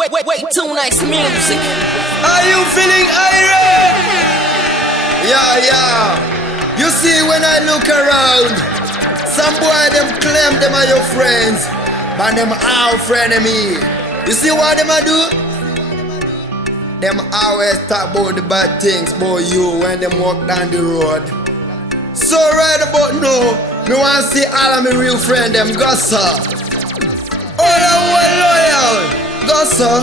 Too nice music. Are you feeling irate? Yeah. You see, when I look around, some boy them claim them are your friends, but them our frenemy. You see what them a do? Them always talk about the bad things about you when them walk down the road. So right about now, me want to see all of my real friends them go sir. All of who are loyal, go sir.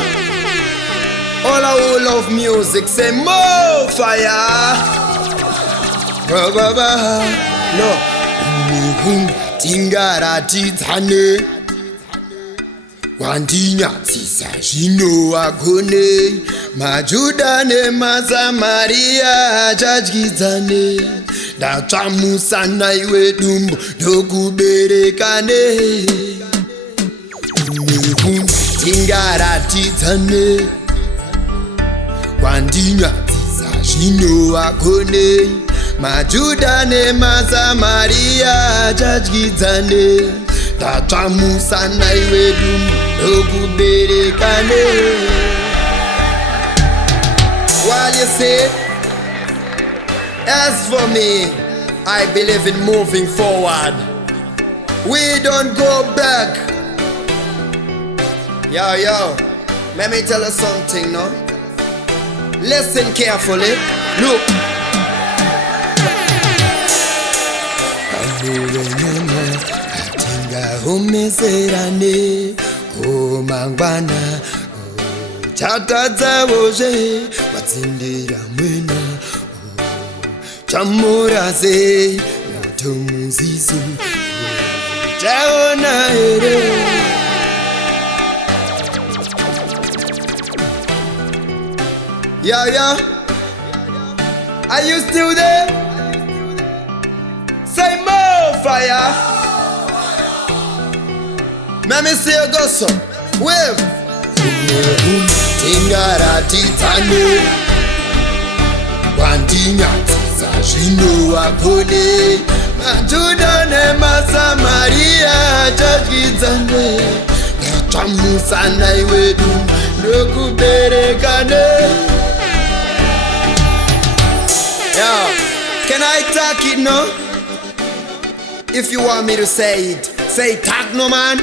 All of who love music say more fire. No. Tingara titane Wandinya tisa jino agone Majudane mazamaria jajgizane Dachamusana iwe dumbo dokuberekane Tingara titane Wandinya tisa jino agone Majudane mazamaria jajgizane Tachamusana iwe dokuberekane. While you say, as for me, I believe in moving forward. We don't go back. Yo, let me tell you something, no? Listen carefully. Look. Umeserane mangwana chatadza boje matsindira mwena chamuraze mutumuzizo chaona ere. Yeah, are you still there? Say more fire. Let me see you go so. Wave. Tingara titane Wandinya tisa jino agone Majudane mazamaria jajgizane Tachamusana iwe dokuberekane. Yo, can I talk it no? If you want me to say it, say talk no man.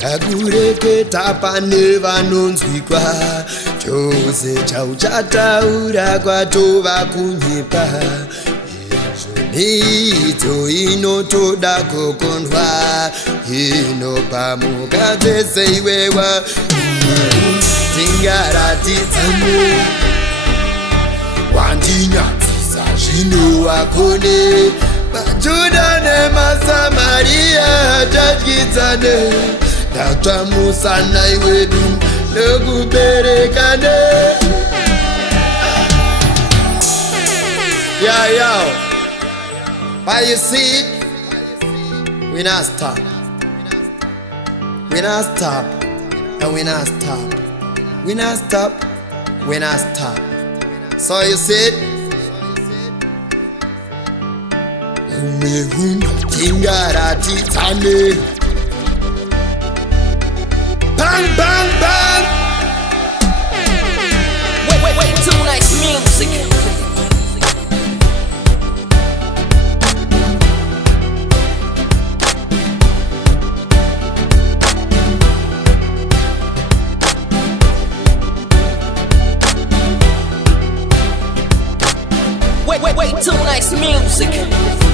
Agureke tapa neva nonzwikwa chose chauchataura kwatova kunyipa izvo inotoda kukondwa inopa mukadzese iwewa tingaratidzamu wandinyadzisa zvino wakone Majudane mazamaria jajgizane Tachamusana iwe dokuberekane. Yo, but you see, we not stop, and we not stop, we not stop. So you see, Tingara titane Bang, bang, bang. Wait, too nice music. Wait, too nice music.